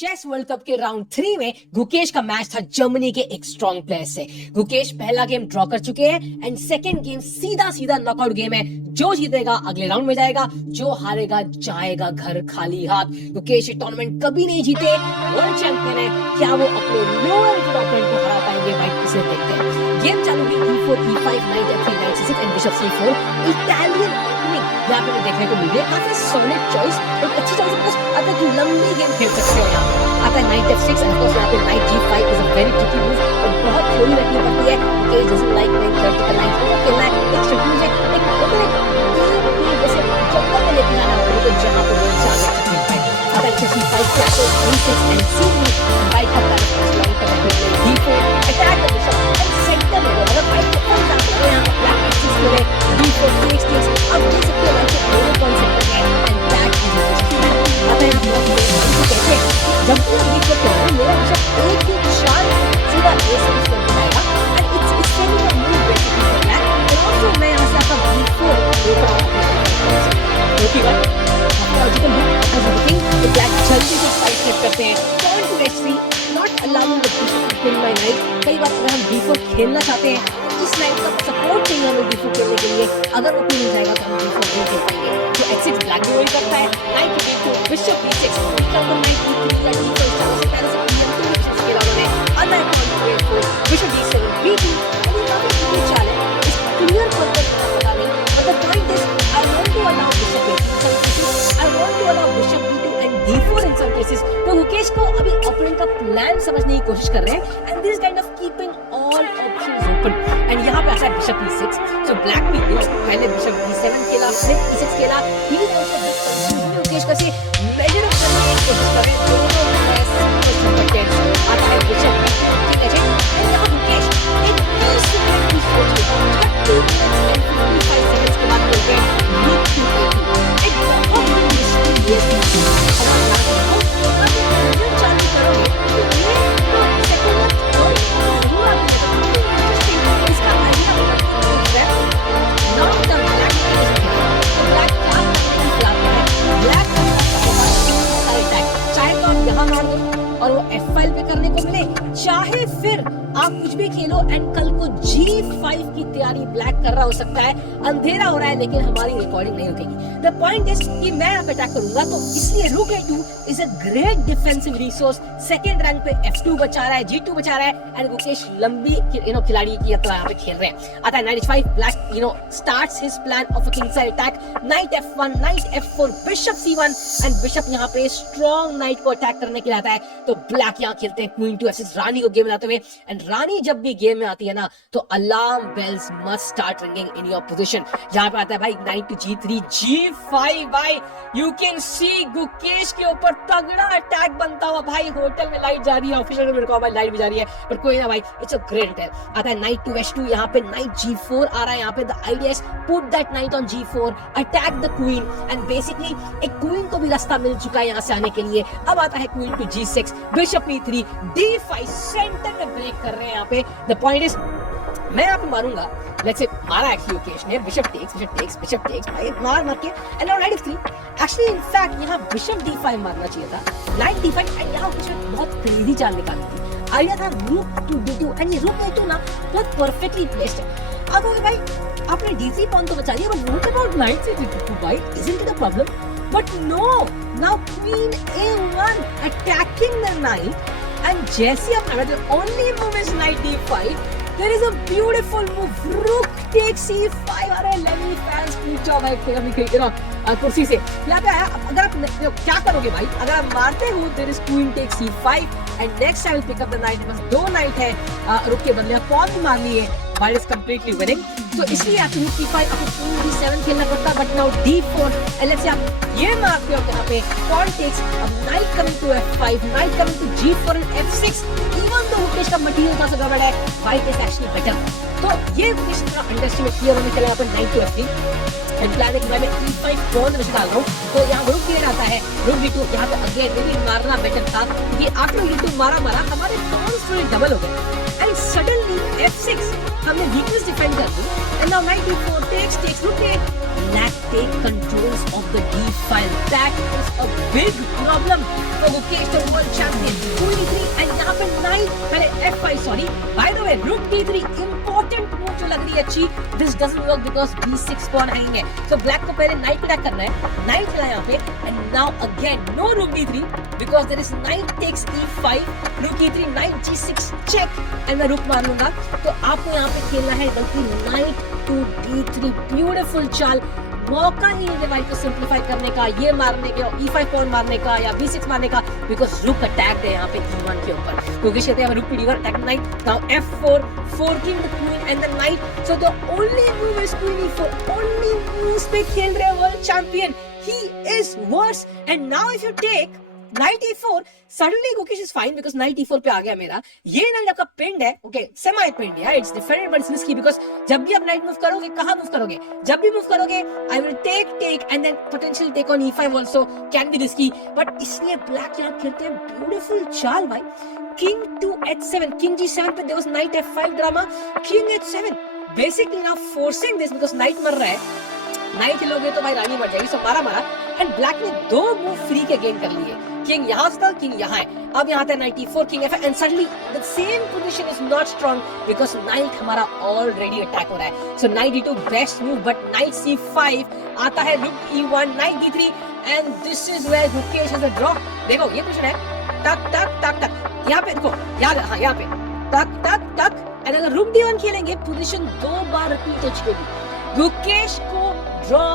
Chess world cup के round 3 में गुकेश का मैच था जर्मनी के एक स्ट्रॉन्ग प्लेयर से। गुकेश पहला गेम ड्रॉ कर चुके हैं एंड सेकंड गेम सीधा नॉकआउट गेम है। जो जीतेगा अगले राउंड में जाएगा, जो हारेगा जाएगा घर खाली हाथ। गुकेश ये टूर्नामेंट कभी नहीं जीते, वर्ल्ड चैंपियन है। क्या वो अपने लोअर ऑपोनेंट को हरा पाएंगे? भाई इसे देखते हैं। गेम चालू हुई e4 e5 knight f3 knight c6 and bishop c4। Italian opening यहाँ पे देखने को मिल रही है, काफी सॉलिड चॉइस और अच्छी चॉइस है। आता है लंबी गेम खेल सकते हो यहाँ पे। आता है knight f6 and of course यहाँ पे knight g5 is a very tricky move और बहुत थ्योरी रखनी पड़ती है। Gukesh doesn't like playing vertical lines, वो खेलना है एक स्ट्रेटेजिक एक ओपनिंग टीम जैसे जंगल में लेके जाना होगा तो जहां पे वो चार लेके खेल पाएंगे। आता है c5 कैसे e6 एंड c3 राइट का प्लान फर्स्ट लाइन पर d4 attack the bishop and centre में अगर राइट को फॉल डाउन करें यहाँ ब्लैक एक्सिस के लिए d4 takes अब देख सकते हो लाइक दोनों पॉइंट सेंटर में एंड दैट इज आता है यहाँ कैसे जब भी d4 खेल रहे मेरा बिशप एक ही चार सीधा a6 कर जाएगा and it's sending a move basically for black and also मैं यहाँ से आपका d4 देख रहा हूँ okay guys logical move as everything तो ब्लैक जल्दी से साइड स्टेप करते हैं pawn to h3 not allowing the bishop to kill my knight। कई बार अगर हम d4 खेलना चाहते हैं इस नाइट का सपोर्ट चाहिए हमें d4 खेलने के लिए, अगर वो मिल जाएगा तो हम d4 नहीं खेल पाएंगे। तो h6 ब्लैक भी वही करता है, knight to d4 bishop b6 फिर knight e3 या d4 से पहले से पीएम तो खेला उन्होंने unlike pawn to a4 bishop d7 b2 ये काफी अच्छी चाल है। इस क्लियर पर्पस पता नहीं but the point is I want to allow bishop a2 I want to allow bishop b2 and d4 in some cases। तो मुकेश को अभी ओपोनेंट का प्लान समझने की कोशिश कर रहे हैं and this kind of keeping all options open and यहाँ पे आता है बिशप e6। सो ब्लैक भी पहले बिशप d7 खेला फिर e6 खेला। He is also bit confuse Mukesh का से मेजर अप करने की कोशिश कर रहे हैं दोनों प्लेयर्स। आता है बिशप b2 ठीक है एंड यहाँ मुकेश एक सीक्रेट की सोच के 30 मिनट्स एंड 55 सेकंड्स के बाद खेलते हैं b2 एक बहुत ही मिस्टीरियस चालू करोगे तो ये तो सेकंड थर्ड हुआ इसका आइडिया होगा नॉट द ब्लैक ब्लैक क्या ब्लैक अटैक चाहे तो आप यहाँ मार दो और वो f5 पे करने को मिले, चाहे फिर आप कुछ भी खेलो एंड कल को g5 की तैयारी ब्लैक कर रहा हो सकता है। अंधेरा हो रहा है लेकिन हमारी रिकॉर्डिंग नहीं रुकेगी। द पॉइंट इज कि मैं यहाँ पे अटैक करूंगा तो इसलिए रूक a2 is a great defensive resource. Second rank पे f2 बचा रहा है, g2 बचा रहा है एंड गुकेश लंबी खिलाड़ी की तो यहाँ पे खेल रहे हैं। आता है knight h5 black starts his plan of a king side attack knight f1 knight f4 bishop c1 and bishop यहाँ पे स्ट्रॉन्ग नाइट को अटैक करने के लिए आता है। तो ब्लैक यहाँ खेलते हैं क्वीन टू f6 रानी को गेम में लाते हुए एंड रानी जब भी गेम में आती है ना तो alarm bells must start ringing in your position. यहाँ पे आता है भाई knight to g3 g5 भाई यू कैन सी गुकेश के ऊपर तगड़ा अटैक बनता हुआ। भाई होटल में लाइट जा रही है, ऑफिशियल में मेरे को भाई लाइट भी जा रही है पर कोई ना भाई इट्स अ ग्रेट अटैक। आता है knight to h2 यहाँ पे knight g4 आ रहा है। यहाँ पे the idea is put that knight on g4 attack the queen and basically एक क्वीन को भी रास्ता मिल चुका है यहाँ से आने के लिए। अब आता है queen to g6 bishop e3 d5 centre में ब्रेक कर रहे हैं यहाँ पे। द पॉइंट इज मैं यहाँ पे मारूंगा, लेट्स से मारा एक्चुअली गुकेश ने बिशप टेक्स भाई मार के and now knight f3 actually in fact यहाँ बिशप d5 मारना चाहिए था knight d5 एंड यहाँ कुछ बहुत क्रेजी चाल निकाली थी। आइडिया था रूक टू d2 एंड ये रूक a2 ना बहुत परफेक्टली प्लेस्ड है। अब हो भाई आपने d3 पॉन तो बचा लिया बट व्हाट अबाउट knight से d2 भाई isn't it a problem? But no now queen a1 attacking the knight and जैसे अपना the only move is knight d5 there is a beautiful move rook takes c5। अरे levy fans पूछो भाई कुर्सी से यहाँ पे आया। अगर आप क्या करोगे भाई अगर आप मारते हो there is queen takes c5 and next I will pick up the knight। बस दो नाइट है रुक के बदले पॉन भी मारनी है while is completely winning। तो इसलिए आपको rook c5 आपको queen d7 खेलना पड़ता but now d4 and let's say आप ये मारते हो यहाँ पे pawn takes अब knight coming to f5 knight coming to g4 and f6 even तो मुकेश का मटीरियल थोड़ा सा गड़बड़ है, व्हाइट इज एक्चुअली बेटर। तो ये मुकेश थोड़ा अंडरस्टिमेट किया उन्होंने, चला यहाँ पर नाइट टू एफ3 एंड प्लान है कि मैं e5 पॉन में डाल रहा हूँ। तो यहाँ रुक दिया जाता है, रुक d2, यहाँ पे अगेन मे बी मारना बेटर था क्योंकि आफ्टर d2 मारा हमारे पॉन्स थोड़े डबल हो गए एंड सडनली f6 हमने वीकनेस डिफाइन कर दी and now knight d4 takes rook a black take controls of the d file. That is a big problem for Gukesh, the world champion. Queen e3 and यहाँ पे knight पहले f5 sorry. By the way, rook d3 important move जो लग रही है अच्छी. This doesn't work because b6 pawn hanging है. So black को पहले knight अटैक करना है. Knight चला यहाँ पे and now again no rook d3 because there is knight takes e5, rook e3, knight g6 check and मैं rook मार लूंगा. तो आपको यहाँ पे खेलना है बल्कि knight to d3 ब्यूटीफुल चाल. मौका ही है व्हाइट को सिंप्लीफाई करने का, ये मारने का, e5 पॉन मारने का या b6 मारने का, बिकॉज रुक अटैक है यहाँ पे e1 के ऊपर क्योंकि कहते हैं रुक d1 attack night. Now f4 forking the queen and the knight, so the only move is queen e4. only moves पे खेल रहे हैं world champion. he is worse and now if you take knight e4 suddenly Gukesh is fine because knight e4 पे आ गया मेरा. ये knight आपका pinned है, okay, semi pinned है, it's defended but it's risky because जब भी आप knight move करोगे, कहाँ move करोगे? जब भी move करोगे, I will take and then potentially take on e5 also can be risky. but इसलिए black यहाँ खेलते हैं beautiful चाल भाई. king to h7, king g7 पे there was knight f5 drama, king h7 basically now forcing this because knight मर रहा है. नाइट हिलोगे तो भाई रानी मर जाएगी. सो मारा एंड ब्लैक ने दो मूव फ्री के गेन कर लिए. किंग यहाँ था, किंग यहाँ है. अब यहाँ था knight e4, king f5 and suddenly the same position is not strong because knight हमारा ऑलरेडी अटैक हो रहा है. So knight d2 best move but knight c5 आता है, rook e1, knight d3 and this is where Gukesh has a draw. देखो ये position है, टक टक टक टक, यहाँ पे देखो याद है, हाँ यहाँ पे टक टक टक एंड अगर रुक d1 खेलेंगे पोजीशन दो बार रिपीट हो चुकी है. गुकेश को ड्रॉ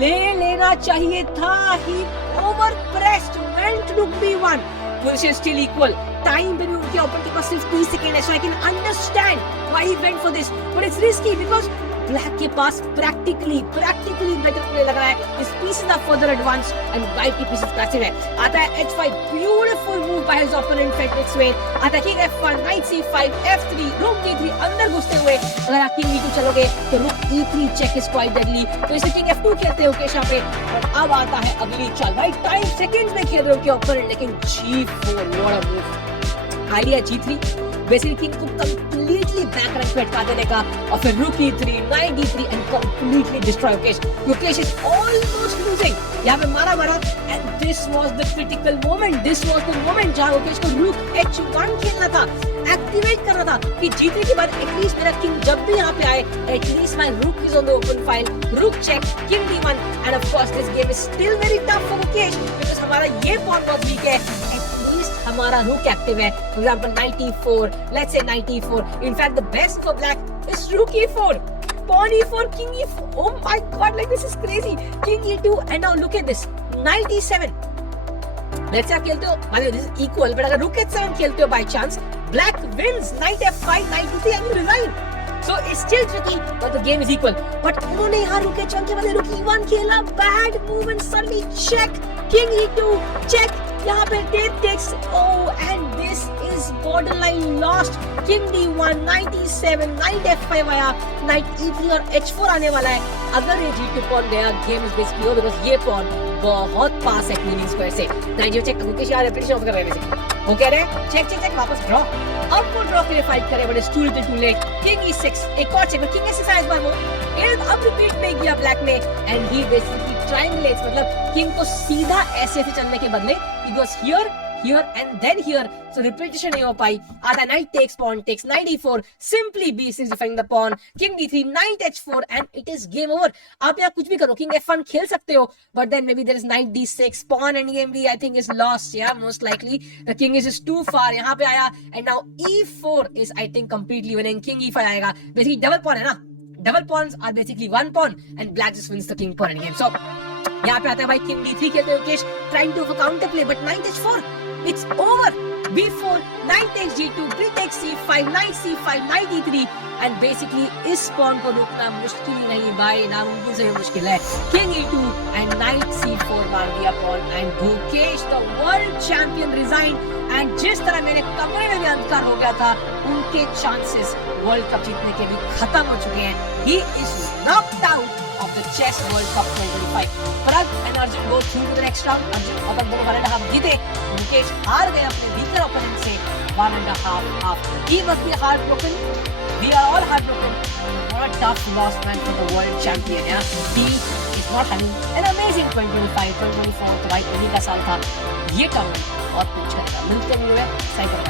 ले लेना चाहिए था. ही ओवर प्रेस्ड, वेंट रुक b1, position still equal. Time पे भी उनके ओपोनेंट के पास सिर्फ 30 सेकंड है, so I can understand why he went for this but it's risky because black के पास प्रैक्टिकली बेटर प्ले लग रहा है. His pieces are further advance and white की पीसेस पैसिव है. आता है h5, beautiful move by his opponent Frederik Svane. आता है king f1, night c5, f3, रुक d3 अंदर घुसते हुए अगर आप किंग e2 चलोगे तो रुक e3 check is quite deadly. तो इसे किंग f2 खेलते हो केश यहाँ पे. और अब आता है अगली चाल भाई, टाइम सेकंड्स में खेल रहे हो के ओपोनेंट, लेकिन g4 what a move. Idea g3 basically king को कंप्लीटली बैक रैंक पे अटका देने का और फिर रुक e3, night d3 and completely destroy Gukesh. Gukesh is almost losing. यहाँ पे मारा and this was the critical moment. This was the moment जहाँ गुकेश को रुक h1 खेलना था, एक्टिवेट करना था कि g3 के बाद एटलीस्ट मेरा किंग जब भी यहाँ पे आए at least my rook is on the open file. Rook check, king d1 and of course this game is still very tough for Gukesh because हमारा ये पॉन बहुत वीक है. हमारा रुक एक्टिव है. For example night e4, let's say night e4. In fact, the best for black is rook e4, pawn e4, king e4. Oh my god, like this is crazy. King e2 and now look at this. Knight e7. Let's say आप खेलते हो, मान लो this is equal, but अगर rook h7 खेलते हो by chance, black wins. Knight f5, knight e3 and you resign. So it's still tricky, but the game is equal. But उन्होंने यहाँ rook h1 के बदले rook e1 खेला. Bad move and suddenly check. King e2 check. यहाँ पे takes, oh and this is borderline lost. King d1, knight e7, knight f5 आया, knight e3 और h4 आने वाला है. अगर ये g2 pawn गया, game is basically over because ये pawn बहुत पास है queen square से. नाइट चेक गुकेश यार रेपिटेशन ऑफ कर रहे हैं बेसिकली. वो कह रहे हैं चेक वापस ड्रॉ. अब वो ड्रॉ के लिए फाइट करे but it's too little too late. King e6 एक और चेक, किंग s6 इस बार वो अब रिपीट में किया ब्लैक ने एंड ही बेसिकली ट्रायंगुलेट्स, मतलब किंग को सीधा ऐसे चलने के बदले he goes here and then here, so repetition नहीं हो पाई. आता knight takes, pawn takes, knight e4, simply b6 defending the pawn, king d3, knight h4 and it is game over. आप यहाँ कुछ भी करो, king f1 खेल सकते हो but then maybe there is knight d6, pawn and game b I think is lost, yeah, most likely the king is just too far. यहाँ पे आया and now e4 is I think completely winning. king e5 आएगा, basically double pawn है ना, double pawns are basically one pawn and black just wins the king pawn and game. So यहाँ पे आता है भाई किंग d3 खेलते हुए Gukesh, trying to counter play but knight h4, it's over, b4, knight takes g2, b takes c5, knight c5, knight e3 and basically इस pawn को रोकना मुश्किल नहीं भाई, नामुमकिन से मुश्किल है। King e2 and night c4 मार दिया pawn and Gukesh the world champion resign. And जिस तरह मेरे कमरे में भी अंधकार हो गया था, उनके चांसेस वर्ल्ड कप जीतने के भी खत्म हो चुके हैं। He is knocked out of the chess world cup 2025. Parag and Arjun go through to the next round. Arjun अपन दोनों 1.5 जीते, मुकेश हार गए अपने weaker opponent से 1.5. He must be heartbroken. We are all heartbroken. What a tough loss man for the world champion. Yeah, he is not having an amazing 2025, 2024 तो भाई उन्हीं का साल था। ये टर्म और कुछ मिलते हुए साइकिल